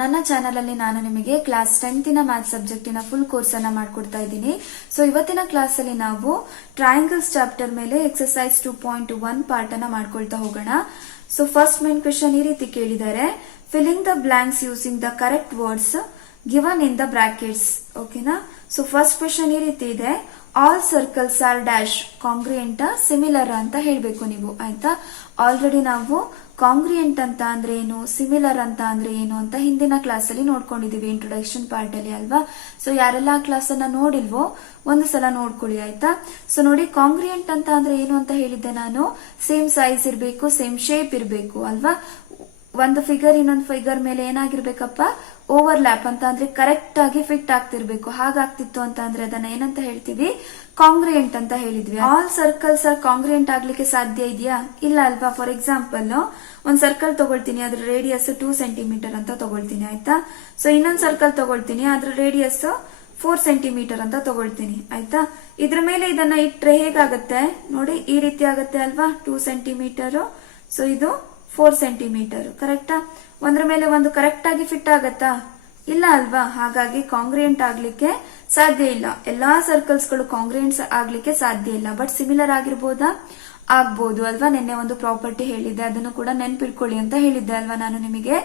ನನ್ನ ಚಾನೆಲ್ ಅಲ್ಲಿ ನಾನು ನಿಮಗೆ ಕ್ಲಾಸ್ 10th ಮ್ಯಾಥ್ಸ್ ಸಬ್ಜೆಕ್ಟಿನ ಫುಲ್ ಕೋರ್ಸ್ ಅನ್ನ ಮಾಡ್ಕೊಡ್ತಾ ಇದ್ದೀನಿ. ಸೊ ಇವತ್ತಿನ ಕ್ಲಾಸ್ ಅಲ್ಲಿ ನಾವು ಟ್ರಯಾಂಗಲ್ಸ್ ಚಾಪ್ಟರ್ ಮೇಲೆ ಎಕ್ಸರ್ಸೈಸ್ 2.1 ಪಾರ್ಟ್ ಅನ್ನ ಮಾಡ್ಕೊಳ್ತಾ ಹೋಗೋಣ. ಸೊ ಫಸ್ಟ್ ಮೇನ್ ಕ್ವೆಶ್ಚನ್ ಈ ರೀತಿ ಕೇಳಿದ್ದಾರೆ, filling the blanks using the correct words given in the brackets. ಓಕೆನಾ. ಸೊ ಫಸ್ಟ್ ಕ್ವೆಶ್ಚನ್ ಈ ರೀತಿ ಇದೆ, all circles are dash congruent similar ಅಂತ ಹೇಳ್ಬೇಕು ನೀವು. ಆಯ್ತಾ, ಆಲ್ರೆಡಿ ನಾವು ಕಾಂಗ್ರಿಯೆಂಟ್ ಅಂತ ಅಂದ್ರೆ ಏನು, ಸಿಮಿಲರ್ ಅಂತ ಅಂದ್ರೆ ಏನು ಅಂತ ಹಿಂದಿನ ಕ್ಲಾಸ್ ಅಲ್ಲಿ ನೋಡ್ಕೊಂಡಿದೀವಿ, ಇಂಟ್ರೊಡಕ್ಷನ್ ಪಾರ್ಟ್ ಅಲ್ಲಿ ಅಲ್ವಾ. ಸೊ ಯಾರೆಲ್ಲ ಆ ಕ್ಲಾಸ್ ಅನ್ನ ನೋಡಿಲ್ವೋ ಒಂದು ಸಲ ನೋಡ್ಕೊಳ್ಳಿ. ಆಯ್ತಾ. ಸೊ ನೋಡಿ, ಕಾಂಗ್ರಿಯೆಂಟ್ ಅಂತ ಅಂದ್ರೆ ಏನು ಅಂತ ಹೇಳಿದ್ದೆ ನಾನು, ಸೇಮ್ ಸೈಜ್ ಇರಬೇಕು, ಸೇಮ್ ಶೇಪ್ ಇರಬೇಕು ಅಲ್ವಾ. ಒಂದು ಫಿಗರ್ ಇನ್ನೊಂದು ಫಿಗರ್ ಮೇಲೆ ಏನಾಗಿರ್ಬೇಕಪ್ಪ, ಓವರ್ಲ್ಯಾಪ್ ಅಂತ ಅಂದ್ರೆ ಕರೆಕ್ಟ್ ಆಗಿ ಫಿಟ್ ಆಗ್ತಿರ್ಬೇಕು. ಹಾಗಾಗ್ತಿತ್ತು ಅಂತ ಅಂದ್ರೆ ಅದನ್ನ ಏನಂತ ಹೇಳ್ತೀವಿ, ಕಾಂಗ್ರಿಯೆಂಟ್ ಅಂತ ಹೇಳಿದ್ವಿ. ಆಲ್ ಸರ್ಕಲ್ಸ್ ಕಾಂಗ್ರಿಯೆಂಟ್ ಆಗ್ಲಿಕ್ಕೆ ಸಾಧ್ಯ ಇದೆಯಾ, ಇಲ್ಲ ಅಲ್ವಾ. ಫಾರ್ ಎಕ್ಸಾಂಪಲ್ ಒಂದ್ ಸರ್ಕಲ್ ತಗೊಳ್ತೀನಿ, ಅದ್ರ ರೇಡಿಯಸ್ 2 ಸೆಂಟಿಮೀಟರ್ ಅಂತ ತಗೊಳ್ತೀನಿ. ಆಯ್ತಾ. ಸೊ ಇನ್ನೊಂದ್ ಸರ್ಕಲ್ ತಗೊಳ್ತೀನಿ, ಅದ್ರ ರೇಡಿಯಸ್ 4 ಸೆಂಟಿಮೀಟರ್ ಅಂತ ತಗೊಳ್ತೀನಿ. ಆಯ್ತಾ. ಇದ್ರ ಮೇಲೆ ಇದನ್ನ ಇಟ್ರೆ ಹೇಗಾಗತ್ತೆ ನೋಡಿ, ಈ ರೀತಿ ಆಗತ್ತೆ ಅಲ್ವಾ, 2 ಸೆಂಟಿಮೀಟರ್. ಸೊ ಇದು 4 ಸೆಂಟಿಮೀಟರ್. ಕರೆಕ್ಟಾ. ಒಂದ್ರ ಮೇಲೆ ಒಂದು ಕರೆಕ್ಟ್ ಆಗಿ ಫಿಟ್ ಆಗತ್ತಾ, ಇಲ್ಲ ಅಲ್ವಾ. ಹಾಗಾಗಿ ಕಾಂಗ್ರಿಯೆಂಟ್ ಆಗ್ಲಿಕ್ಕೆ ಸಾಧ್ಯ ಇಲ್ಲ. ಎಲ್ಲಾ ಸರ್ಕಲ್ಸ್ ಗಳು ಕಾಂಗ್ರಿಯೆಂಟ್ಸ್ ಆಗ್ಲಿಕ್ಕೆ ಸಾಧ್ಯ ಇಲ್ಲ. ಬಟ್ ಸಿಮಿಲರ್ ಆಗಿರ್ಬೋದಾ, ಆಗ್ಬಹುದು ಅಲ್ವಾ. ನಿನ್ನೆ ಒಂದು ಪ್ರಾಪರ್ಟಿ ಹೇಳಿದ್ದೆ, ಅದನ್ನು ಕೂಡ ನೆನ್ಪಿಟ್ಕೊಳ್ಳಿ ಅಂತ ಹೇಳಿದ್ದೆ ಅಲ್ವಾ ನಾನು ನಿಮಗೆ.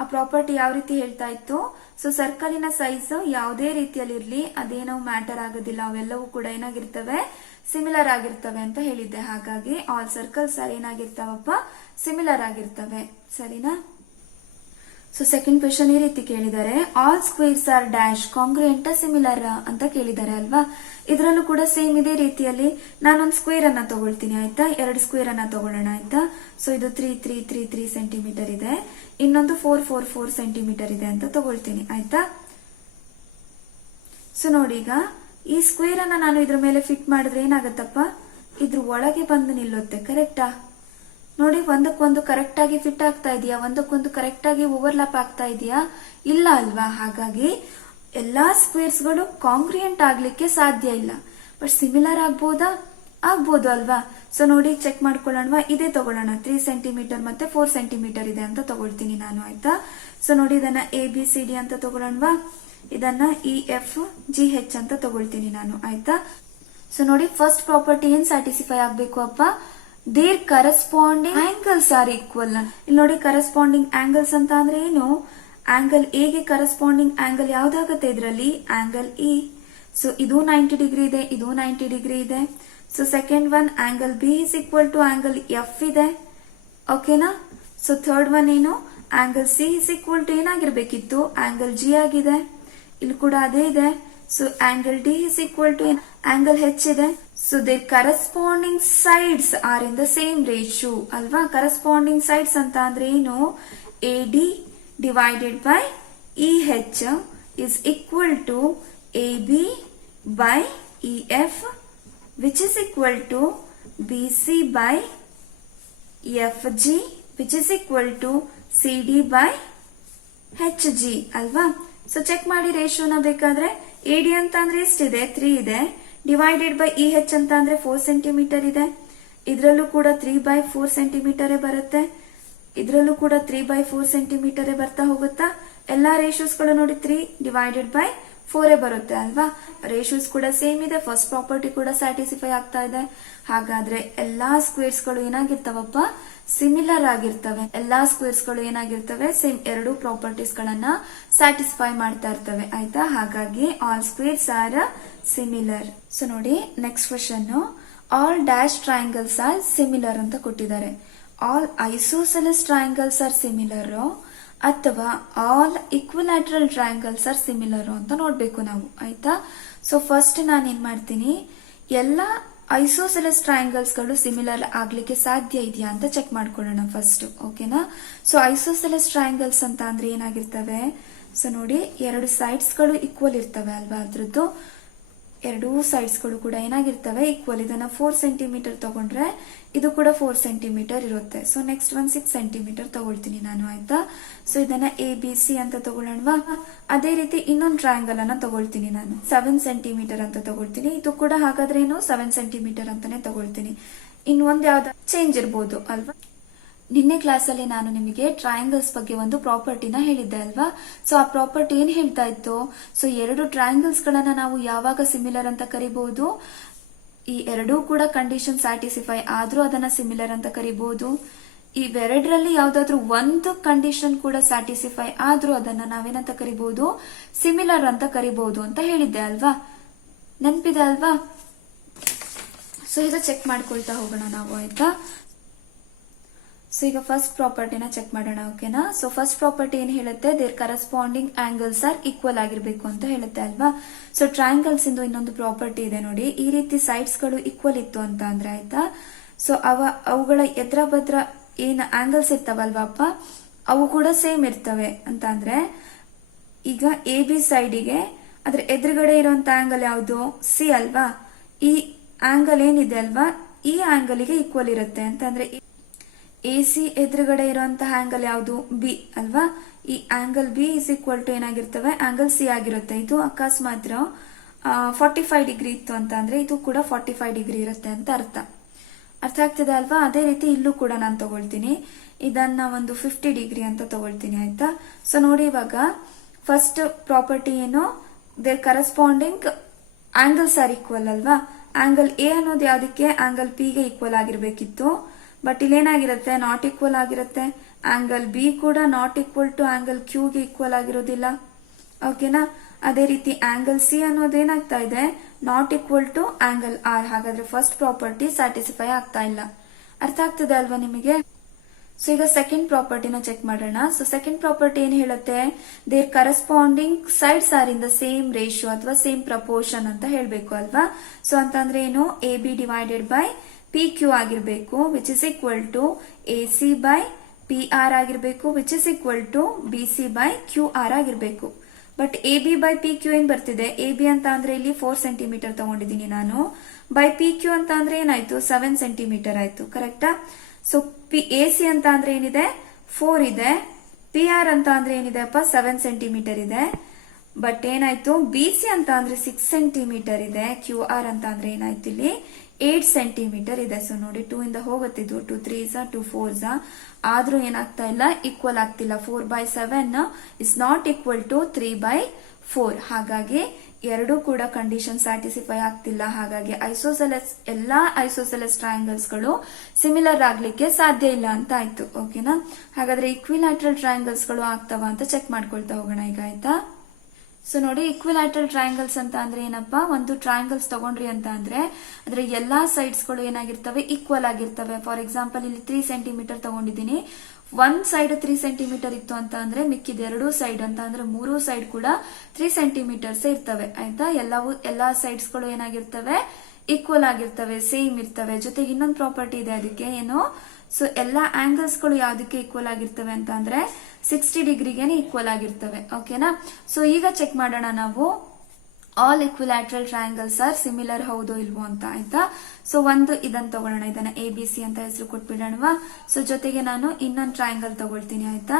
ಆ ಪ್ರಾಪರ್ಟಿ ಯಾವ ರೀತಿ ಹೇಳ್ತಾ ಇತ್ತು, ಸೊ ಸರ್ಕಲಿನ ಸೈಜ್ ಯಾವುದೇ ರೀತಿಯಲ್ಲಿ ಇರ್ಲಿ ಅದೇನೋ ಮ್ಯಾಟರ್ ಆಗೋದಿಲ್ಲ, ಅವೆಲ್ಲವೂ ಕೂಡ ಏನಾಗಿರ್ತವೆ, ಸಿಮಿಲರ್ ಆಗಿರ್ತವೆ ಅಂತ ಹೇಳಿದ್ದೆ. ಹಾಗಾಗಿ ಆಲ್ ಸರ್ಕಲ್ಸ್ ಏನಾಗಿರ್ತಾವಪ್ಪ, ಸಿಮಿಲರ್ ಆಗಿರ್ತವೆ. ಸರಿನಾ. ಸೊ ಸೆಕೆಂಡ್ ಕ್ವೆಶ್ಚನ್ ಈ ರೀತಿ ಕೇಳಿದ್ದಾರೆ, all squares are dash congruent similar ಅಂತ ಕೇಳಿದ್ದಾರೆ ಅಲ್ವಾ. ಇದರಲ್ಲೂ ಕೂಡ ಸೇಮ್ ಇದೇ ರೀತಿಯಲ್ಲಿ ನಾನೊಂದು ಸ್ಕ್ವೇರ್ ಅನ್ನ ತಗೊಳ್ತೀನಿ. ಆಯ್ತಾ, 2 ಸ್ಕ್ವೇರ್ ಅನ್ನ ತಗೊಳ್ಳೋಣ. ಆಯ್ತಾ. ಸೊ ಇದು 3 ಸೆಂಟಿಮೀಟರ್ ಇದೆ, ಇನ್ನೊಂದು 4 ಸೆಂಟಿಮೀಟರ್ ಇದೆ ಅಂತ ತಗೊಳ್ತೀನಿ. ಆಯ್ತಾ. ಸೊ ನೋಡಿ, ಈಗ ಈ ಸ್ಕ್ವೇರ್ ಅನ್ನ ನಾನು ಇದ್ರ ಮೇಲೆ ಫಿಟ್ ಮಾಡಿದ್ರೆ ಏನಾಗತ್ತಪ್ಪ, ಇದ್ರ ಒಳಗೆ ಬಂದು ನಿಲ್ಲುತ್ತೆ. ಕರೆಕ್ಟಾ. ನೋಡಿ, ಒಂದಕ್ಕೊಂದು ಕರೆಕ್ಟ್ ಆಗಿ ಫಿಟ್ ಆಗ್ತಾ ಇದೆಯಾ, ಒಂದಕ್ಕೊಂದು ಕರೆಕ್ಟ್ ಆಗಿ ಓವರ್ಲ್ಯಾಪ್ ಆಗ್ತಾ ಇದೆಯಾ, ಇಲ್ಲ ಅಲ್ವಾ. ಹಾಗಾಗಿ ಎಲ್ಲಾ ಸ್ಕ್ವೇರ್ಸ್ ಗಳು ಕಾಂಗ್ರಿಯೆಂಟ್ ಆಗ್ಲಿಕ್ಕೆ ಸಾಧ್ಯ ಇಲ್ಲ. ಬಟ್ ಸಿಮಿಲರ್ ಆಗ್ಬೋದಾ, ಆಗ್ಬೋದು ಅಲ್ವಾ. ಸೊ ನೋಡಿ, ಚೆಕ್ ಮಾಡ್ಕೊಳ್ಳೋಣ. ಇದೇ ತಗೊಳ್ಳೋಣ, 3 ಸೆಂಟಿಮೀಟರ್ ಮತ್ತೆ 4 ಸೆಂಟಿಮೀಟರ್ ಇದೆ ಅಂತ ತಗೊಳ್ತೀನಿ ನಾನು. ಆಯ್ತಾ. ಸೊ ನೋಡಿ, ಇದನ್ನ ABCD ಅಂತ ತಗೊಳ್ಳೋಣವಾ, ಇದನ್ನ EFGH ಅಂತ ತಗೊಳ್ತೀನಿ ನಾನು. ಆಯ್ತಾ. ಸೊ ನೋಡಿ, ಫಸ್ಟ್ ಪ್ರಾಪರ್ಟಿ ಏನ್ ಸ್ಯಾಟಿಸ್ಫೈ ಆಗ್ಬೇಕು ಅಪ್ಪ, their corresponding angles are equal. ಇಲ್ಲಿ ನೋಡಿ, ಕರೆಸ್ಪಾಂಡಿಂಗ್ ಆಂಗಲ್ಸ್ ಅಂತ ಅಂದ್ರೆ ಏನು, ಆಂಗಲ್ ಎ ಗೆ ಕರೆಸ್ಪಾಂಡಿಂಗ್ ಆಂಗಲ್ ಯಾವ್ದಾಗತ್ತೆ ಇದರಲ್ಲಿ, ಆಂಗಲ್ ಇ. ಸೊ ಇದು 90 ಡಿಗ್ರಿ ಇದೆ, ಇದು 90 ಡಿಗ್ರಿ ಇದೆ. So second one angle B is equal to angle F ಇದೆ. ಓಕೆನಾ. ಸೊ ಥರ್ಡ್ ಒನ್ ಏನು, angle C is equal to ಏನಾಗಿರ್ಬೇಕಿತ್ತು, ಆಂಗಲ್ ಜಿ ಆಗಿದೆ. ಇಲ್ಲಿ ಕೂಡ ಅದೇ ಇದೆ. So angle D is equal to angle H ಇದೆ. So they corresponding sides are in the same ratio ಅಲ್ವಾ. ಕರೆಸ್ಪಾಂಡಿಂಗ್ ಸೈಡ್ಸ್ ಅಂತ ಅಂದ್ರೆ ಏನು, AD divided by EH is equal to AB by EF which is equal to BC by FG which is equal to CD by HG ಅಲ್ವಾ. So check ಮಾಡಿ ರೇಷಿಯೋನ ಬೇಕಾದ್ರೆ. AD ಅಂತ ಅಂದ್ರೆ ಎಷ್ಟಿದೆ, 3 ಇದೆ, ಡಿವೈಡೆಡ್ ಬೈ EH ಅಂತ ಅಂದ್ರೆ 4 ಸೆಂಟಿಮೀಟರ್ ಇದೆ. ಇದ್ರಲ್ಲೂ ಕೂಡ 3/4 ಸೆಂಟಿಮೀಟರ್ ಬರುತ್ತೆ, ಇದ್ರಲ್ಲೂ ಕೂಡ 3/4 ಸೆಂಟಿಮೀಟರ್ ಬರ್ತಾ ಹೋಗುತ್ತಾ. ಎಲ್ಲಾ ರೇಷಿಯೋಸ್ ಗಳು ನೋಡಿ 3 ಡಿವೈಡೆಡ್ ಬೈ 4 ಬರುತ್ತೆ ಅಲ್ವಾ. ರೇಷಿಯೋಸ್ ಕೂಡ ಸೇಮ್ ಇದೆ, ಫಸ್ಟ್ ಪ್ರಾಪರ್ಟಿ ಕೂಡ ಸ್ಯಾಟಿಸ್ಫೈ ಆಗ್ತಾ ಇದೆ. ಹಾಗಾದ್ರೆ ಎಲ್ಲಾ ಸ್ಕ್ವೇರ್ಸ್ ಗಳು ಏನಾಗಿರ್ತಾವಪ್ಪ, ಸಿಮಿಲರ್ ಆಗಿರ್ತವೆ. ಎಲ್ಲಾ ಸ್ಕ್ವೇರ್ಸ್ ಗಳು ಏನಾಗಿರ್ತವೆ, ಸೇಮ್ 2 ಪ್ರಾಪರ್ಟೀಸ್ ಗಳನ್ನ ಸ್ಯಾಟಿಸ್ಫೈ ಮಾಡ್ತಾ ಇರ್ತವೆ. ಆಯ್ತಾ. ಹಾಗಾಗಿ all squares are similar. So ನೋಡಿ, next question, all dash triangles are similar ಅಂತ ಕೊಟ್ಟಿದ್ದಾರೆ. All isosceles triangles are similar ಅಥವಾ all equilateral triangles are similar ಅಂತ ನೋಡ್ಬೇಕು ನಾವು. ಆಯ್ತಾ. ಸೊ ಫಸ್ಟ್ ನಾನು ಏನ್ ಮಾಡ್ತೀನಿ, ಎಲ್ಲಾ ಐಸೋಸೆಲಸ್ ಟ್ರಯಾಂಗಲ್ಸ್ ಗಳು ಸಿಮಿಲರ್ ಆಗ್ಲಿಕ್ಕೆ ಸಾಧ್ಯ ಇದೆಯಾ ಅಂತ ಚೆಕ್ ಮಾಡ್ಕೊಳ್ಳೋಣ ಫಸ್ಟ್. ಓಕೆನಾ. ಸೊ ಐಸೋಸೆಲಸ್ ಟ್ರಯಾಂಗಲ್ಸ್ ಅಂತ ಅಂದ್ರೆ ಏನಾಗಿರ್ತವೆ, ಸೊ ನೋಡಿ, 2 ಸೈಡ್ಸ್ ಗಳು ಈಕ್ವಲ್ ಇರ್ತವೆ ಅಲ್ವಾ. ಅದ್ರದ್ದು 2 ಸೈಡ್ಸ್ ಗಳು ಕೂಡ ಏನಾಗಿರ್ತವೆ, ಈಕ್ವಲ್. ಇದನ್ನ 4 ಸೆಂಟಿಮೀಟರ್ ತಗೊಂಡ್ರೆ ಇದು ಕೂಡ 4 ಸೆಂಟಿಮೀಟರ್ ಇರುತ್ತೆ. ಸೊ ನೆಕ್ಸ್ಟ್ 6 ಸೆಂಟಿಮೀಟರ್ ತಗೊಳ್ತೀನಿ ನಾನು. ಆಯ್ತಾ. ಸೊ ಇದನ್ನ ABC ಅಂತ ತಗೊಳ್ಳೋಣವಾ. ಅದೇ ರೀತಿ ಇನ್ನೊಂದು ಟ್ರಯಾಂಗಲ್ ಅನ್ನ ತಗೊಳ್ತೀನಿ ನಾನು, 7 ಸೆಂಟಿಮೀಟರ್ ಅಂತ ತಗೊಳ್ತೀನಿ. ಇದು ಕೂಡ ಹಾಗಾದ್ರೆ ಏನು 7 ಸೆಂಟಿಮೀಟರ್ ಅಂತಾನೆ ತಗೊಳ್ತೀನಿ. ಇನ್ನೊಂದ್ ಯಾವ್ದು ಚೇಂಜ್ ಇರ್ಬೋದು ಅಲ್ವಾ. ನಿನ್ನೆ ಕ್ಲಾಸಲ್ಲಿ ನಾನು ನಿಮಗೆ ಟ್ರಯಾಂಗಲ್ಸ್ ಬಗ್ಗೆ ಒಂದು ಪ್ರಾಪರ್ಟಿನ ಹೇಳಿದ್ದೆ ಅಲ್ವಾ. ಸೊ ಆ ಪ್ರಾಪರ್ಟಿ ಏನ್ ಹೇಳ್ತಾ ಇತ್ತು, ಸೊ ಎರಡು ಟ್ರಯಾಂಗಲ್ಸ್ ಗಳನ್ನ ನಾವು ಯಾವಾಗ ಸಿಮಿಲರ್ ಅಂತ ಕರಿಬಹುದು, ಈ ಎರಡೂ ಕೂಡ ಕಂಡೀಷನ್ ಸ್ಯಾಟಿಸ್ಫೈ ಆದ್ರೂ ಅದನ್ನ ಸಿಮಿಲರ್ ಅಂತ ಕರಿಬಹುದು. ಇವೆರಡರಲ್ಲಿ ಯಾವ್ದಾದ್ರು ಒಂದು ಕಂಡೀಷನ್ ಕೂಡ ಸ್ಯಾಟಿಸ್ಫೈ ಆದ್ರೂ ಅದನ್ನ ನಾವೇನಂತ ಕರಿಬಹುದು, ಸಿಮಿಲರ್ ಅಂತ ಕರಿಬಹುದು ಅಂತ ಹೇಳಿದ್ದೆ ಅಲ್ವಾ, ನೆನಪಿದೆ ಅಲ್ವಾ. ಸೊ ಈಗ ಚೆಕ್ ಮಾಡ್ಕೊಳ್ತಾ ಹೋಗೋಣ ನಾವು, ಆಯ್ತಾ. ಸೊ ಈಗ ಫಸ್ಟ್ ಪ್ರಾಪರ್ಟಿನ ಚೆಕ್ ಮಾಡೋಣ, ಓಕೆನಾ. ಸೊ ಫಸ್ಟ್ ಪ್ರಾಪರ್ಟಿ ಏನ್ ಹೇಳುತ್ತೆ, their corresponding angles are equal ಆಗಿರ್ಬೇಕು ಅಂತ ಹೇಳುತ್ತೆ ಅಲ್ವಾ. ಸೊ ಟ್ರಯಾಂಗಲ್ಸ್ ಇಂದು ಇನ್ನೊಂದು ಪ್ರಾಪರ್ಟಿ ಇದೆ ನೋಡಿ, ಈ ರೀತಿ ಸೈಡ್ಸ್ ಗಳು ಈಕ್ವಲ್ ಇತ್ತು ಅಂತ ಅಂದ್ರೆ, ಆಯ್ತಾ. ಸೊ ಅವುಗಳ ಎದ್ರ ಬದ್ರ ಏನ್ ಆಂಗಲ್ಸ್ ಇರ್ತಾವಲ್ವಾಪ್ಪ, ಅವು ಕೂಡ ಸೇಮ್ ಇರ್ತವೆ ಅಂತ ಅಂದ್ರೆ, ಈಗ ಎ ಬಿ ಸೈಡಿಗೆ ಅದ್ರ ಎದುರುಗಡೆ ಇರುವಂತ ಆಂಗಲ್ ಯಾವುದು, ಸಿ ಅಲ್ವಾ. ಈ ಆಂಗಲ್ ಏನಿದೆ ಅಲ್ವಾ, ಈ ಆಂಗಲ್ಗೆ ಈಕ್ವಲ್ ಇರುತ್ತೆ ಅಂತ ಅಂದ್ರೆ, ಎ ಸಿ ಎದುರುಗಡೆ ಇರುವಂತಹ ಆಂಗಲ್ ಯಾವುದು, ಬಿ ಅಲ್ವಾ. ಈ angle B is equal to ಏನಾಗಿರ್ತವೆ, ಆಂಗಲ್ ಸಿ ಆಗಿರುತ್ತೆ. ಇದು ಅಕಸ್ಮಾತ್ 45 ಡಿಗ್ರಿ ಇತ್ತು ಅಂತ ಅಂದ್ರೆ ಇದು ಕೂಡ 45 ಡಿಗ್ರಿ ಇರುತ್ತೆ ಅಂತ ಅರ್ಥ ಆಗ್ತಿದೆ ಅಲ್ವಾ. ಅದೇ ರೀತಿ ಇಲ್ಲೂ ಕೂಡ ನಾನು ತಗೊಳ್ತೀನಿ, ಇದನ್ನ ಒಂದು 50 ಡಿಗ್ರಿ ಅಂತ ತಗೊಳ್ತೀನಿ, ಆಯ್ತಾ. ಸೊ ನೋಡಿ, ಇವಾಗ ಫಸ್ಟ್ ಪ್ರಾಪರ್ಟಿ ಏನು, their corresponding angles are equal ಅಲ್ವಾ. ಆಂಗಲ್ ಎ ಅನ್ನೋದು ಯಾವ್ದಕ್ಕೆ, ಆಂಗಲ್ ಪಿ ಗೆ ಈಕ್ವಲ್ ಆಗಿರ್ಬೇಕಿತ್ತು, ಬಟ್ ಇಲ್ಲೇನಾಗಿರುತ್ತೆ, ನಾಟ್ ಈಕ್ವಲ್ ಆಗಿರುತ್ತೆ. ಆಂಗಲ್ ಬಿ ಕೂಡ not equal to angle Q ಗೆ ಈಕ್ವಲ್ ಆಗಿರೋದಿಲ್ಲ, ಓಕೆನಾ. ಅದೇ ರೀತಿ ಆಂಗಲ್ ಸಿ ಅನ್ನೋದು ಏನಾಗ್ತಾ ಇದೆ, not equal to angle R. ಹಾಗಾದ್ರೆ ಫಸ್ಟ್ ಪ್ರಾಪರ್ಟಿ ಸ್ಯಾಟಿಸ್ಫೈ ಆಗ್ತಾ ಇಲ್ಲ. ಅರ್ಥ ಆಗ್ತದೆ ಅಲ್ವಾ ನಿಮಗೆ. ಸೊ ಈಗ ಸೆಕೆಂಡ್ ಪ್ರಾಪರ್ಟಿನ ಚೆಕ್ ಮಾಡೋಣ. ಸೊ ಸೆಕೆಂಡ್ ಪ್ರಾಪರ್ಟಿ ಏನ್ ಹೇಳುತ್ತೆ, their corresponding sides are in the same ratio ಅಥವಾ ಸೇಮ್ ಪ್ರಪೋರ್ಷನ್ ಅಂತ ಹೇಳ್ಬೇಕು ಅಲ್ವಾ. ಸೊ ಅಂತಂದ್ರೆ ಏನು, A B divided by P Q ಆಗಿರ್ಬೇಕು, which is equal to A C by P R ಆಗಿರ್ಬೇಕು, which is equal to B C by Q R ಆಗಿರ್ಬೇಕು. But A B by P Q ಏನ್ ಬರ್ತಿದೆ, A B ಅಂತ ಅಂದ್ರೆ ಇಲ್ಲಿ 4 centimetre ತಗೊಂಡಿದ್ದೀನಿ ನಾನು, ಬೈ ಪಿ ಕ್ಯೂ ಅಂತ ಅಂದ್ರೆ ಏನಾಯ್ತು, 7 ಸೆಂಟಿಮೀಟರ್ ಆಯ್ತು, ಕರೆಕ್ಟಾ. ಸೊ ಎ ಸಿ ಅಂತ ಅಂದ್ರೆ ಏನಿದೆ, 4 ಇದೆ, ಪಿ ಆರ್ ಅಂತ ಅಂದ್ರೆ ಏನಿದೆ ಅಪ್ಪ, 7 ಸೆಂಟಿಮೀಟರ್ ಇದೆ. ಬಟ್ ಏನಾಯ್ತು, ಬಿ ಸಿ ಅಂತ ಅಂದ್ರೆ 6 ಸೆಂಟಿಮೀಟರ್ ಇದೆ, ಕ್ಯೂ ಆರ್ ಅಂತ ಅಂದ್ರೆ ಏನಾಯ್ತು ಇಲ್ಲಿ 8 ಸೆಂಟಿಮೀಟರ್ ಇದೆ. ಸೊ ನೋಡಿ, 2 ಇಂದ ಹೋಗುತ್ತಿದ್ದು 2 3s 2 4s, ಆದ್ರೂ ಏನಾಗ್ತಾ ಇಲ್ಲ, ಈಕ್ವಲ್ ಆಗ್ತಿಲ್ಲ. 4/7 ಇಸ್ ನಾಟ್ ಈಕ್ವಲ್ ಟು 3/4. ಹಾಗಾಗಿ ಎರಡೂ ಕೂಡ ಕಂಡೀಷನ್ ಸ್ಯಾಟಿಸ್ಫೈ ಆಗ್ತಿಲ್ಲ. ಹಾಗಾಗಿ ಎಲ್ಲಾ ಐಸೋಸೆಲೆಸ್ ಟ್ರಯಾಂಗಲ್ಸ್ ಗಳು ಸಿಮಿಲರ್ ಆಗ್ಲಿಕ್ಕೆ ಸಾಧ್ಯ ಇಲ್ಲ ಅಂತ ಆಯ್ತು, ಓಕೆನಾ. ಹಾಗಾದ್ರೆ ಇಕ್ವಿಲ್ಯಾಟ್ರಲ್ ಟ್ರಯಾಂಗಲ್ಸ್ ಗಳು ಆಗ್ತಾವ ಅಂತ ಚೆಕ್ ಮಾಡ್ಕೊಳ್ತಾ ಹೋಗೋಣ ಈಗ, ಆಯ್ತಾ. ಸೊ ನೋಡಿ, ಇಕ್ವಿಲ್ಯಾಟ್ರಲ್ ಟ್ರಯಾಂಗಲ್ಸ್ ಅಂತ ಅಂದ್ರೆ ಏನಪ್ಪಾ, ಒಂದು ಟ್ರಯಾಂಗಲ್ಸ್ ತಗೊಂಡ್ರಿ ಅಂತ ಅಂದ್ರೆ ಅದ್ರ ಎಲ್ಲಾ ಸೈಡ್ಸ್ ಗಳು ಏನಾಗಿರ್ತವೆ, ಈಕ್ವಲ್ ಆಗಿರ್ತವೆ. ಫಾರ್ ಎಕ್ಸಾಂಪಲ್ ಇಲ್ಲಿ 3 ಸೆಂಟಿಮೀಟರ್ ತಗೊಂಡಿದ್ದೀನಿ, ಒಂದ್ ಸೈಡ್ 3 ಸೆಂಟಿಮೀಟರ್ ಇತ್ತು ಅಂತ ಅಂದ್ರೆ ಮಿಕ್ಕಿದ ಎರಡೂ ಸೈಡ್ ಅಂತ ಅಂದ್ರೆ 3 ಸೈಡ್ ಕೂಡ 3 ಸೆಂಟಿಮೀಟರ್ಸ್ ಇರ್ತವೆ, ಆಯ್ತಾ. ಎಲ್ಲಾ ಸೈಡ್ಸ್ ಗಳು ಏನಾಗಿರ್ತವೆ, ಈಕ್ವಲ್ ಆಗಿರ್ತವೆ, ಸೇಮ್ ಇರ್ತವೆ. ಜೊತೆಗೆ ಇನ್ನೊಂದು ಪ್ರಾಪರ್ಟಿ ಇದೆ, ಅದಕ್ಕೆ ಏನು, ಸೊ ಎಲ್ಲಾ ಆಂಗಲ್ಸ್ ಗಳು ಯಾವ್ದಕ್ಕೆ ಈಕ್ವಲ್ ಆಗಿರ್ತವೆ ಅಂತ ಅಂದ್ರೆ 60 ಡಿಗ್ರಿಗೆನೆ ಈಕ್ವಲ್ ಆಗಿರ್ತವೆ, ಓಕೆನಾ. ಸೊ ಈಗ ಚೆಕ್ ಮಾಡೋಣ ನಾವು, all equilateral triangles are similar ಹೌದೋ ಇಲ್ವೋ ಅಂತ, ಆಯ್ತಾ. ಸೊ ಒಂದು ಇದನ್ನ ತಗೊಳ್ಳೋಣ, ಇದನ್ನ ಎ ಬಿ ಸಿ ಅಂತ ಹೆಸರು ಕೊಟ್ಬಿಡೋಣವಾ. ಸೊ ಜೊತೆಗೆ ನಾನು ಇನ್ನೊಂದು ಟ್ರಯಾಂಗಲ್ ತಗೊಳ್ತೀನಿ, ಆಯ್ತಾ.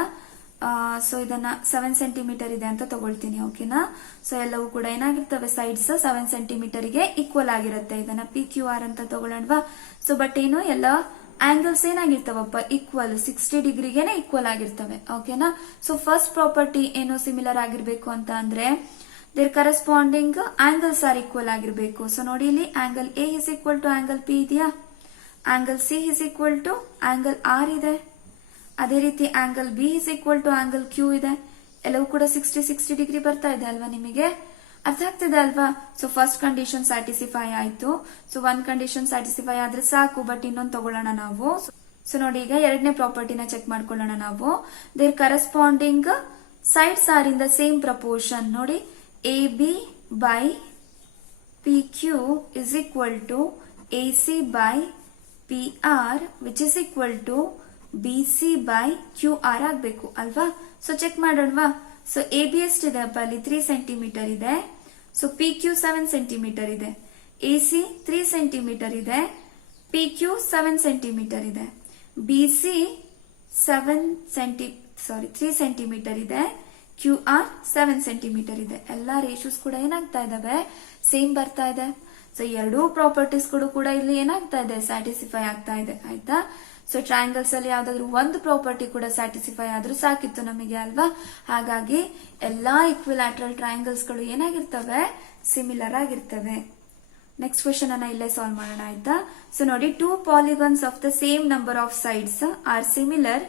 ಸೊ ಇದನ್ನ 7 ಸೆಂಟಿಮೀಟರ್ ಇದೆ ಅಂತ ತಗೊಳ್ತೀನಿ, ಓಕೆನಾ. ಸೊ ಎಲ್ಲವೂ ಕೂಡ ಏನಾಗಿರ್ತವೆ, ಸೈಡ್ಸ್ 7 ಸೆಂಟಿಮೀಟರ್ ಗೆ ಈಕ್ವಲ್ ಆಗಿರುತ್ತೆ. ಇದನ್ನ ಪಿ ಕ್ಯೂ ಆರ್ ಅಂತ ತಗೊಳ್ಳೋಣವಾ. ಸೊ ಬಟ್ ಏನು, ಎಲ್ಲ ಆಂಗಲ್ಸ್ ಏನಾಗಿರ್ತವಪ್ಪ, ಈಕ್ವಲ್ 60 ಡಿಗ್ರಿಗೆನೆ ಈಕ್ವಲ್ ಆಗಿರ್ತವೆ, ಓಕೆನಾ. ಸೊ ಫಸ್ಟ್ ಪ್ರಾಪರ್ಟಿ ಏನು, ಸಿಮಿಲರ್ ಆಗಿರ್ಬೇಕು ಅಂತ ಅಂದ್ರೆ their corresponding angles are equal ಆಗಿರ್ಬೇಕು. ಸೊ ನೋಡಿ, ಇಲ್ಲಿ angle A is equal to angle P ಇದೆಯಾ, angle C is equal to angle R ಇದೆ, ಅದೇ ರೀತಿ angle B is equal to angle Q ಇದೆ. ಎಲ್ಲವೂ ಕೂಡ 60 ಡಿಗ್ರಿ ಬರ್ತಾ ಇದೆ ಅಲ್ವಾ ನಿಮಗೆ, ಅರ್ಥ ಆಗ್ತಿದೆ ಅಲ್ವಾ. ಸೊ ಫಸ್ಟ್ ಕಂಡೀಷನ್ ಸ್ಯಾಟಿಸ್ಫೈ ಆಯ್ತು. ಸೊ ಒಂದ್ ಕಂಡೀಷನ್ ಸ್ಯಾಟಿಸ್ಫೈ ಆದ್ರೆ ಸಾಕು, ಬಟ್ ಇನ್ನೊಂದು ತಗೊಳ್ಳೋಣ ನಾವು. ಸೊ ನೋಡಿ, ಈಗ ಎರಡನೇ ಪ್ರಾಪರ್ಟಿನ ಚೆಕ್ ಮಾಡ್ಕೊಳ್ಳೋಣ ನಾವು. Their corresponding sides are in the same proportion. ನೋಡಿ, A B by P Q is equal to A C by P R which is equal to B C by Q R ಆಗ್ಬೇಕು ಅಲ್ವಾ. So check ಮಾಡೋಣವಾ. So A B ಎಷ್ಟಿದೆ ಅಪ್ಪ, ಅಲ್ಲಿ 3 centimetre ಇದೆ. So P Q 7 centimetre ಇದೆ, A C 3 centimetre ಇದೆ, P Q 7 centimetre ಇದೆ, ಬಿ ಸಿ 3 ಸೆಂಟಿಮೀಟರ್ ಇದೆ, ಕ್ಯೂ ಆರ್ 7 ಸೆಂಟಿಮೀಟರ್ ಇದೆ. ಎಲ್ಲಾ ರೇಷಿಯೋಸ್ ಕೂಡ ಏನಾಗ್ತಾ ಇದಾವೆ, ಸೇಮ್ ಬರ್ತಾ ಇದೆ. ಸೊ ಎರಡೂ ಪ್ರಾಪರ್ಟೀಸ್ ಕೂಡ ಇಲ್ಲಿ ಏನಾಗ್ತಾ ಇದೆ, ಸ್ಯಾಟಿಸ್ಫೈ ಆಗ್ತಾ ಇದೆ, ಆಯ್ತಾ. ಸೊ ಟ್ರಯಾಂಗಲ್ಸ್ ಅಲ್ಲಿ ಯಾವ್ದಾದ್ರು ಒಂದು ಪ್ರಾಪರ್ಟಿ ಕೂಡ ಸ್ಯಾಟಿಸ್ಫೈ ಆದ್ರೂ ಸಾಕಿತ್ತು ನಮಗೆ ಅಲ್ವಾ. ಹಾಗಾಗಿ ಎಲ್ಲಾ ಇಕ್ವಿಲ್ಯಾಟ್ರಲ್ ಟ್ರಯಾಂಗಲ್ಸ್ ಗಳು ಏನಾಗಿರ್ತವೆ, ಸಿಮಿಲರ್ ಆಗಿರ್ತವೆ. ನೆಕ್ಸ್ಟ್ ಕ್ವೆಶನ್ ಅನ್ನ ಇಲ್ಲೇ ಸಾಲ್ವ್ ಮಾಡೋಣ ಆಯ್ತಾ. ಸೊ ನೋಡಿ, 2 polygons of the same number of sides are similar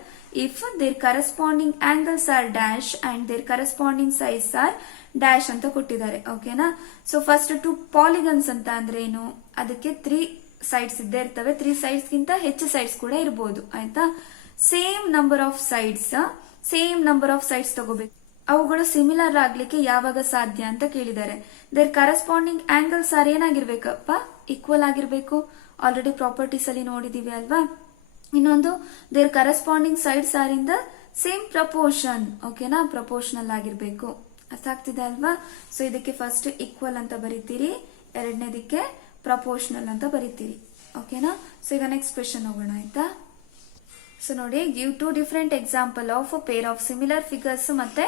if their corresponding angles are dash and their corresponding sides are dash ಅಂತ ಕೊಟ್ಟಿದ್ದಾರೆ. ಓಕೆನಾ. ಸೊ ಫಸ್ಟ್ 2 polygons ಅಂತ ಅಂದ್ರೆ ಏನು, ಅದಕ್ಕೆ 3 ಸೈಡ್ಸ್ ಇದ್ದೇ ಇರ್ತವೆ. 3 ಸೈಡ್ಸ್ ಗಿಂತ ಹೆಚ್ಚು ಸೈಡ್ಸ್ ಕೂಡ ಇರಬಹುದು ಆಯ್ತಾ. ಸೇಮ್ ನಂಬರ್ ಆಫ್ ಸೈಡ್ಸ್ ತಗೋಬೇಕು. ಅವುಗಳು ಸಿಮಿಲರ್ ಆಗ್ಲಿಕ್ಕೆ ಯಾವಾಗ ಸಾಧ್ಯ ಅಂತ ಕೇಳಿದ್ದಾರೆ. ದೇರ್ ಕರೆಸ್ಪಾಂಡಿಂಗ್ ಆಂಗಲ್ಸ್ ಆರ್ ಏನಾಗಿರ್ಬೇಕಪ್ಪ, ಈಕ್ವಲ್ ಆಗಿರ್ಬೇಕು. ಆಲ್ರೆಡಿ ಪ್ರಾಪರ್ಟೀಸ್ ಅಲ್ಲಿ ನೋಡಿದೀವಿ ಅಲ್ವಾ. ಇನ್ನೊಂದು, their corresponding sides are in the same proportion. ಓಕೆನಾ, ಪ್ರಪೋರ್ಷನಲ್ ಆಗಿರ್ಬೇಕು. ಅರ್ಥ ಆಗ್ತಿದೆ ಅಲ್ವಾ. ಸೊ ಇದಕ್ಕೆ ಫಸ್ಟ್ ಈಕ್ವಲ್ ಅಂತ ಬರೀತೀರಿ, ಎರಡನೇದಕ್ಕೆ ಪ್ರಪೋರ್ಷನಲ್ ಅಂತ ಬರೀತೀರಿ. ಓಕೆನಾ. ಸೊ ಈಗ ನೆಕ್ಸ್ಟ್ ಕ್ವೆಶನ್ ಹೋಗೋಣ ಆಯ್ತಾ. ಸೊ ನೋಡಿ, give 2 different example of pair of similar figures ಮತ್ತೆ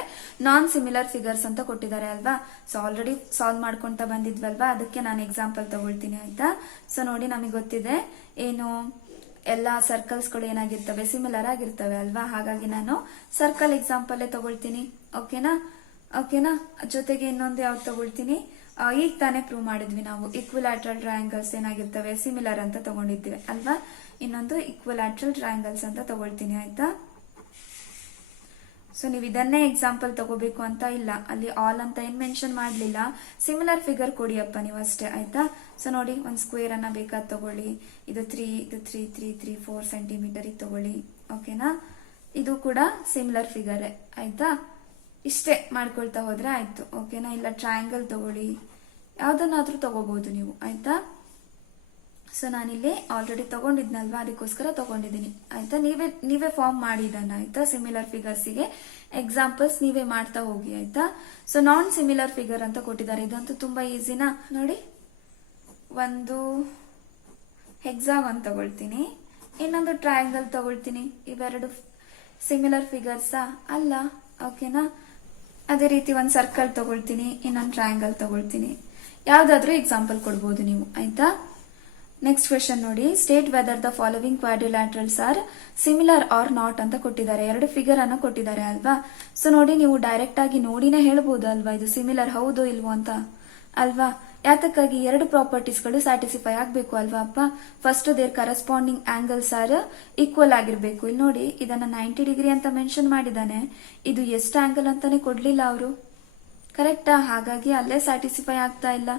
ನಾನ್ ಸಿಮಿಲರ್ ಫಿಗರ್ಸ್ ಅಂತ ಕೊಟ್ಟಿದ್ದಾರೆ ಅಲ್ವಾ. ಸೊ ಆಲ್ರೆಡಿ ಸಾಲ್ವ್ ಮಾಡ್ಕೊಂತ ಬಂದಿದ್ವಲ್ವಾ, ಅದಕ್ಕೆ ನಾನು ಎಕ್ಸಾಂಪಲ್ ತಗೊಳ್ತೀನಿ ಆಯ್ತಾ. ಸೊ ನೋಡಿ, ನಮಗೆ ಗೊತ್ತಿದೆ ಏನು, ಎಲ್ಲಾ ಸರ್ಕಲ್ಸ್ ಗಳು ಏನಾಗಿರ್ತವೆ, ಸಿಮಿಲರ್ ಆಗಿರ್ತವೆ ಅಲ್ವಾ. ಹಾಗಾಗಿ ನಾನು ಸರ್ಕಲ್ ಎಕ್ಸಾಂಪಲ್ ತಗೊಳ್ತೀನಿ. ಓಕೆನಾ. ಜೊತೆಗೆ ಇನ್ನೊಂದು ಯಾವ್ದು ತಗೊಳ್ತೀನಿ, ಈಗ ತಾನೇ ಪ್ರೂವ್ ಮಾಡಿದ್ವಿ ನಾವು, ಇಕ್ವಿಲ್ಯಾಟ್ರಲ್ ಟ್ರಯಾಂಗಲ್ಸ್ ಏನಾಗಿರ್ತವೆ, ಸಿಮಿಲರ್ ಅಂತ ತಗೊಂಡಿದ್ವಿ ಅಲ್ವಾ. ಇನ್ನೊಂದು ಇಕ್ವಿಲ್ಯಾಟ್ರಲ್ ಟ್ರಯಾಂಗಲ್ಸ್ ಅಂತ ತಗೊಳ್ತೀನಿ ಆಯ್ತಾ. ಸೊ ನೀವು ಇದನ್ನೇ ಎಕ್ಸಾಂಪಲ್ ತಗೋಬೇಕು ಅಂತ ಇಲ್ಲ, ಅಲ್ಲಿ ಆಲ್ ಅಂತ ಏನ್ ಮೆನ್ಷನ್ ಮಾಡ್ಲಿಲ್ಲ. ಸಿಮಿಲರ್ ಫಿಗರ್ ಕೊಡಿಯಪ್ಪ ನೀವು ಅಷ್ಟೇ ಆಯ್ತಾ. ಸೊ ನೋಡಿ, ಒಂದು ಸ್ಕ್ವೇರ್ ಅನ್ನ ಬೇಕಾದ್ ತಗೊಳ್ಳಿ. ಇದು 4 ಸೆಂಟಿಮೀಟರ್ ತಗೊಳ್ಳಿ. ಓಕೆನಾ. ಇದು ಕೂಡ ಸಿಮಿಲರ್ ಫಿಗರ್ ಆಯ್ತಾ. ಇಷ್ಟೇ ಮಾಡ್ಕೊಳ್ತಾ ಹೋದ್ರೆ ಆಯ್ತು. ಓಕೆನಾ. ಇಲ್ಲ ಟ್ರಯಾಂಗಲ್ ತಗೊಳ್ಳಿ, ಯಾವ್ದನ್ನಾದ್ರೂ ತಗೋಬಹುದು ನೀವು ಆಯ್ತಾ. ಸೊ ನಾನಿಲ್ಲಿ ಆಲ್ರೆಡಿ ತಗೊಂಡಿದ್ನಲ್ವಾ, ಅದಕ್ಕೋಸ್ಕರ ತಗೊಂಡಿದ್ದೀನಿ ಆಯ್ತಾ. ನೀವೇ ಫಾರ್ಮ್ ಮಾಡಿ ಇದನ್ನ ಆಯ್ತಾ. ಸಿಮಿಲರ್ ಫಿಗರ್ಸ್ ಗೆ ಎಕ್ಸಾಂಪಲ್ಸ್ ನೀವೇ ಮಾಡ್ತಾ ಹೋಗಿ ಆಯ್ತಾ. ಸೊ ನಾನ್ ಸಿಮಿಲರ್ ಫಿಗರ್ ಅಂತ ಕೊಟ್ಟಿದ್ದಾರೆ, ಇದಂತೂ ತುಂಬಾ ಈಸಿನಾ. ನೋಡಿ, ಒಂದು ಹೆಕ್ಸಾಗನ್ ತಗೊಳ್ತೀನಿ, ಇನ್ನೊಂದು ಟ್ರಯಾಂಗಲ್ ತಗೊಳ್ತೀನಿ. ಇವೆರಡು ಸಿಮಿಲರ್ ಫಿಗರ್ಸಾ ಅಲ್ಲ. ಓಕೆನಾ. ಅದೇ ರೀತಿ ಒಂದು ಸರ್ಕಲ್ ತಗೊಳ್ತೀನಿ, ಇನ್ನೊಂದು ಟ್ರಯಾಂಗಲ್ ತಗೊಳ್ತೀನಿ. ಯಾವ್ದಾದ್ರೂ ಎಕ್ಸಾಂಪಲ್ ಕೊಡ್ಬೋದು ನೀವು ಆಯ್ತಾ. ನೆಕ್ಸ್ಟ್ ಕ್ವೆಶನ್ ನೋಡಿ, state whether the following quadrilaterals are similar or not ಅಂತ ಕೊಟ್ಟಿದ್ದಾರೆ. 2 ಫಿಗರ್ ಅನ್ನ ಕೊಟ್ಟಿದ್ದಾರೆ ಅಲ್ವಾ. ಸೊ ನೋಡಿ, ನೀವು ಡೈರೆಕ್ಟ್ ಆಗಿ ನೋಡಿನೇ ಹೇಳ್ಬೋದು ಅಲ್ವಾ, ಇದು ಸಿಮಿಲರ್ ಹೌದು ಇಲ್ವೋ ಅಂತ ಅಲ್ವಾ. ಯಾತಕ್ಕಾಗಿ, 2 ಪ್ರಾಪರ್ಟೀಸ್ ಗಳು ಸ್ಯಾಟಿಸ್ಫೈ ಆಗ್ಬೇಕು ಅಲ್ವಾ ಅಪ್ಪ. First, their corresponding angles are equal ಆಗಿರ್ಬೇಕು. ಇಲ್ಲಿ ನೋಡಿ, ಇದನ್ನ 90 ಡಿಗ್ರಿ ಅಂತ ಮೆನ್ಷನ್ ಮಾಡಿದಾನೆ, ಇದು ಎಷ್ಟು ಆಂಗಲ್ ಅಂತಾನೆ ಕೊಡ್ಲಿಲ್ಲ ಅವರು. ಕರೆಕ್ಟಾ. ಹಾಗಾಗಿ ಅಲ್ಲೇ ಸ್ಯಾಟಿಸ್ಫೈ ಆಗ್ತಾ ಇಲ್ಲ.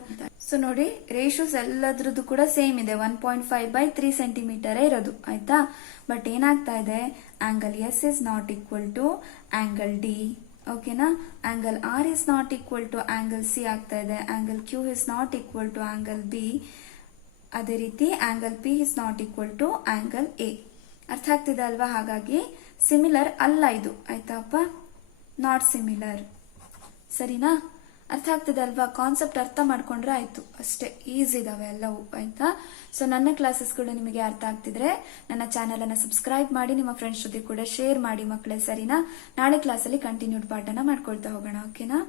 ಸೊ ನೋಡಿ, ರೇಷಿಯೋಸ್ ಎಲ್ಲದ್ರದ್ದು ಕೂಡ ಸೇಮ್ ಇದೆ, 1.5/3 ಸೆಂಟಿಮೀಟರ್ ಇರೋದು ಆಯ್ತಾ. ಬಟ್ ಏನಾಗ್ತಾ ಇದೆ, angle S is not equal to angle D. ಓಕೆನಾ. Angle R is not equal to angle C ಆಗ್ತಾ ಇದೆ. Angle Q is not equal to angle B. ಅದೇ ರೀತಿ angle P is not equal to angle A. ಅರ್ಥ ಆಗ್ತಿದೆ ಅಲ್ವಾ. ಹಾಗಾಗಿ similar ಅಲ್ಲ ಇದು ಆಯ್ತಾಪ್ಪ, ನಾಟ್ ಸಿಮಿಲರ್. ಸರಿನಾ. ಅರ್ಥ ಆಗ್ತದೆ ಅಲ್ವಾ. ಕಾನ್ಸೆಪ್ಟ್ ಅರ್ಥ ಮಾಡ್ಕೊಂಡ್ರೆ ಆಯ್ತು ಅಷ್ಟೇ, ಈಸಿ ಇದಾವೆ ಎಲ್ಲವೂ ಆಯ್ತಾ. ಸೊ ನನ್ನ ಕ್ಲಾಸಸ್ಗಳು ನಿಮಗೆ ಅರ್ಥ ಆಗ್ತಿದ್ರೆ ನನ್ನ ಚಾನೆಲ್ ಅನ್ನ ಸಬ್ಸ್ಕ್ರೈಬ್ ಮಾಡಿ, ನಿಮ್ಮ ಫ್ರೆಂಡ್ಸ್ ಜೊತೆ ಕೂಡ ಶೇರ್ ಮಾಡಿ ಮಕ್ಕಳೇ. ಸರಿನಾ. ನಾಳೆ ಕ್ಲಾಸಲ್ಲಿ ಕಂಟಿನ್ಯೂಡ್ ಪಾಠನ ಮಾಡ್ಕೊಳ್ತಾ ಹೋಗೋಣ. ಓಕೆನಾ.